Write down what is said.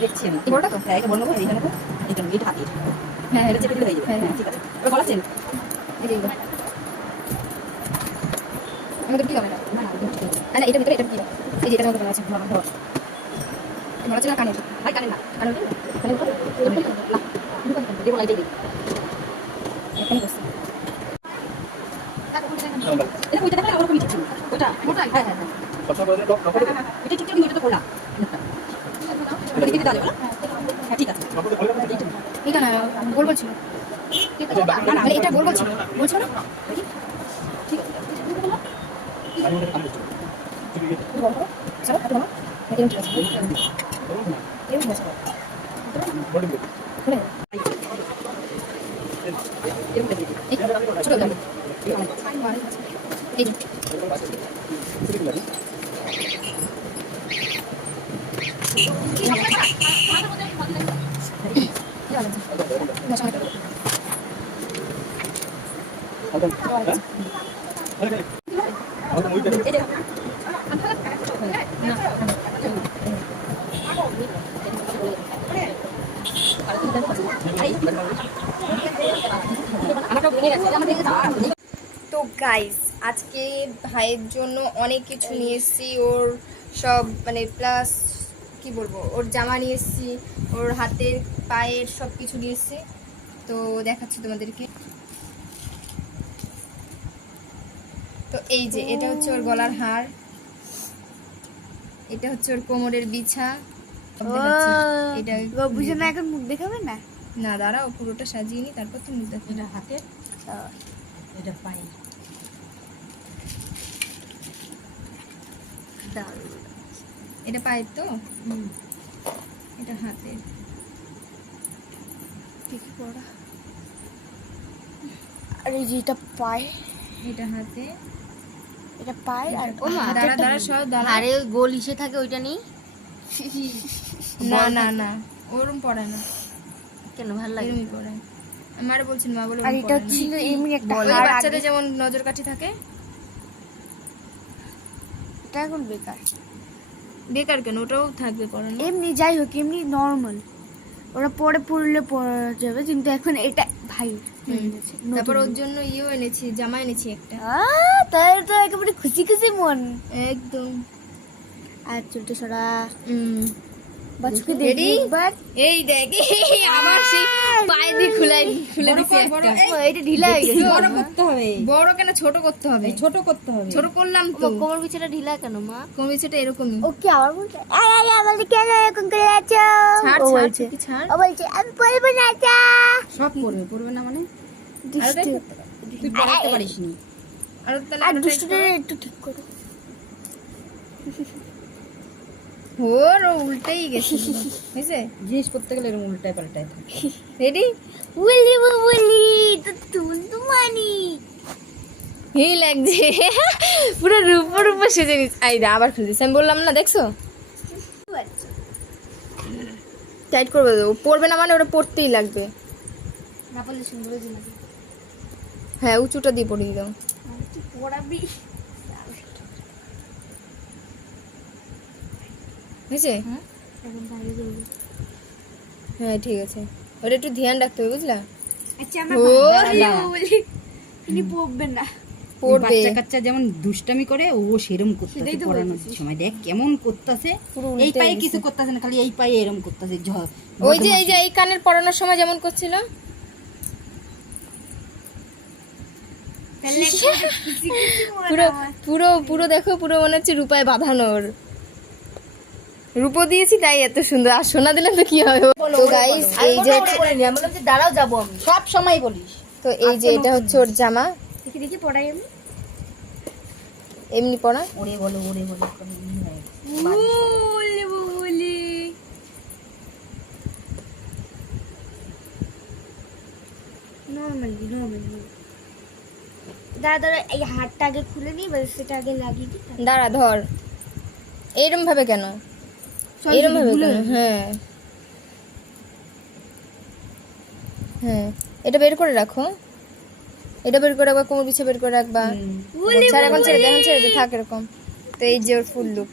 দেখছি আমি বড়টা তো হ্যাঁ এটা বড় নেবো এইটা নেবো এটা নেবো এটা হাতির হ্যাঁ এটা চেপে দিলে হয়ে যাবে হ্যাঁ ঠিক আছে এবার বলাচ্ছেন এই যে আমাদের কি হবে না না এটা ভিতরে এটা কি এই যে এটা মধ্যে আছে ধর ধর বলা আছে না কানে ভাই কানে না কানে কানে না দেব না এইটাই এখানে বসে এটা ওইটা দেখা ওরকমই ঠিক ছিল ওটা মোটা হ্যাঁ হ্যাঁ হ্যাঁ কথা বলে দাও এটা ঠিক ঠিক এটা তো খোলা এটা দিকে দাও হ্যাঁ ঠিক আছে এটা না গোল বলছিল না না এটা গোল বলছিল বলছো না ঠিক আছে আমি ওটা কানে ঠিক আছে চলো এটা না এটা ঠিক আছে এই বসে বড় বড় ছোট দাও এই তো গাইস আজকে ভাইয়ের জন্য অনেক কিছু নিয়ে এসেছি ওর সব মানে প্লাস কি বলবো ওর জামা নিয়ে এসেছি ওর হাতের পায়ের সব কিছু নিয়ে এসেছি তো দেখাচ্ছি তোমাদেরকে তো এই যে এটা হচ্ছে ওর গলার হার এটা হচ্ছে ওর কোমরের বিছা এটা বুঝে না এখন মুখ দেখাবে না না দাঁড়াও পুরোটা সাজিয়ে নি তারপর তো মুখ দেখাবে এটা হাতে এটা পায়ে এটা পায়ের তো এটা হাতে দেখি পড়া আরে যেটা পায় এটা হাতে এটা পায় আর দাঁড়া দাঁড়া সব দাঁড়া আরে গোল ইসে থাকে ওইটা নেই না না না ওরম পড়ে না কেন ভালো লাগে এরমই পড়ে আমারে বলছেন মা বলে আর এটা ছিল এমনি একটা ওই হার বাচ্চাদের যেমন নজর কাঠি থাকে এটা এখন বেকার বেকার কেন ওটাও থাকবে পড়ানো এমনি যাই হোক এমনি নরমাল ওরা পরে পড়লে পড়া যাবে কিন্তু এখন এটা ভাই তারপর ওর জন্য ইয়েও এনেছি জামা এনেছি একটা তাহলে তো একেবারে খুশি খুশি মন একদম আর চুলটা সরা বাচ্চাকে দেখি Ready? একবার এই দেখ আমার সেই পায়ে দিয়ে খুলে দিছি একটা এটা ঢিলা হয়ে গেছে বড় করতে হবে বড় কেন ছোট করতে হবে ছোট করতে হবে ছোট করলাম তো কোমর বিছাটা ঢিলা কেন মা কমিছেটা এরকমই ও কি আবার বলছে আরে আমাকে কেন এরকম করে আছো ছাড় ও ছাড় বলছে তুই ছাড় ও বলছে আমি পড়বো না চা সব পড়বে না মানে দুষ্টু তুই পড়াতে পারিস নি আর তাহলে আর দুষ্টুটা একটু ঠিক করো ওর উল্টেই গেছে বুঝছে জিনিস করতে গেলে এরকম উল্টায় পাল্টায় থাকে রেডি বলি বলি তো তুমি তো মানি এই লাগছে পুরো রূপ সেজে নিচ্ছে আই দা আবার খুলে দিচ্ছে আমি বললাম না দেখছো টাইট করবে ও পড়বে না মানে ওটা পড়তেই লাগবে না বললে সুন্দর জিনিস হ্যাঁ উঁচুটা দিয়ে পড়িয়ে দাও তুই পড়াবি বুঝছে এখন বাইরে যাবো হ্যাঁ ঠিক আছে ওটা একটু ধ্যান রাখতে হবে বুঝলা আচ্ছা আমরা বলি তিনি পড়বেন না পড়বে বাচ্চা কাচ্চা যেমন দুষ্টামি করে ও সেরকম করতেছে পড়ানোর সময় দেখ কেমন করতেছে এই পায়ে কিছু করতেছে না খালি এই পায়ে এরকম করতেছে ওই যে এই কানের পড়ানোর সময় যেমন করছিল পুরো পুরো পুরো দেখো পুরো মনে হচ্ছে রূপায় বাঁধানোর রূপো দিয়েছি তাই এত সুন্দর আর সোনা দিলে তো কি হবে তো গাইস এই যে দাঁড়াও যাবো আমি সব সময় বলিস তো এই যে এটা হচ্ছে ওর জামা দেখি দেখি পড়াই আমি এমনি পড়া ওরে বলে বলি নর্মালি দাঁড়া দাঁড়া, এই হাতটা আগে খুলে নিই, এবার সেটা আগে লাগিয়ে দিই। দাঁড়া ধর, এইরকম ভাবে কেন, এইরকম ভাবে কেন? হ্যাঁ হ্যাঁ, এটা বের করে রাখো, এটা বের করে রাখবা, কোমর পিছিয়ে বের করে রাখবা। আচ্ছা, এখন ছেড়ে দে, এখন ছেড়ে দে, থাক এরকম। তো এই যে ওর ফুল লুক।